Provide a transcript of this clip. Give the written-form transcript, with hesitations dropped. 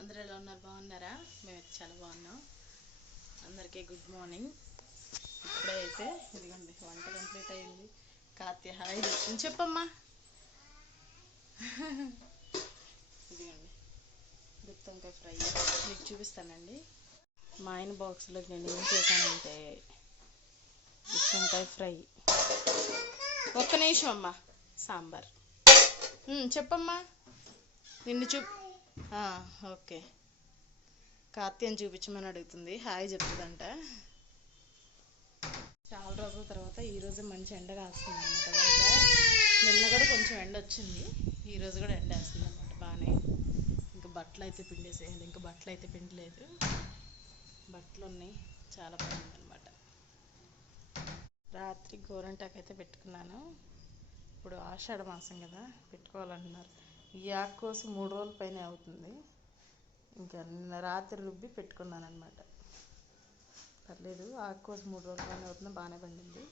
అందరూ ఎలా ఉన్నారు? బాగున్నారా? మేమైతే చాలా బాగున్నాం. అందరికీ గుడ్ మార్నింగ్. ఇప్పుడే అయితే ఇదిగోండి వంట కంప్లీట్ అయింది. కాత్య హాయ్ చెప్తుంది, చెప్పమ్మా. ఇదిగోండి గుత్తొంకాయ ఫ్రై మీకు చూపిస్తానండి. మా ఆయన బాక్స్లో నేను ఏం చేశానంటే గుత్తొంకాయ ఫ్రై. ఒక్క నిమిషం అమ్మా. సాంబార్ చెప్పమ్మా. నిన్ను ఓకే. కాత్యని చూపించమని అడుగుతుంది, హాయ్ చెప్తుందంట. చాలా రోజుల తర్వాత ఈరోజు మంచి ఎండ కాస్తుంది అనమాట. నిన్న కూడా కొంచెం ఎండ వచ్చింది, ఈరోజు కూడా ఎండ వేస్తుంది అనమాట బాగానే. ఇంకా బట్టలు అయితే పిండేసేయాలి. ఇంకా బట్టలు అయితే పిండలేదు, బట్టలు ఉన్నాయి. చాలా బాగుందన్నమాట. రాత్రి గోరంటాకు అయితే పెట్టుకున్నాను. ఇప్పుడు ఆషాఢ మాసం కదా, పెట్టుకోవాలంటున్నారు. ఈ ఆకు కోసి 3 రోజుల పైన అవుతుంది. ఇంకా నిన్న రాత్రి రుబ్బి పెట్టుకున్నాను అనమాట. పర్లేదు, ఆకు కోసి 3 రోజుల పైన అవుతుంది, బాగానే పండింది.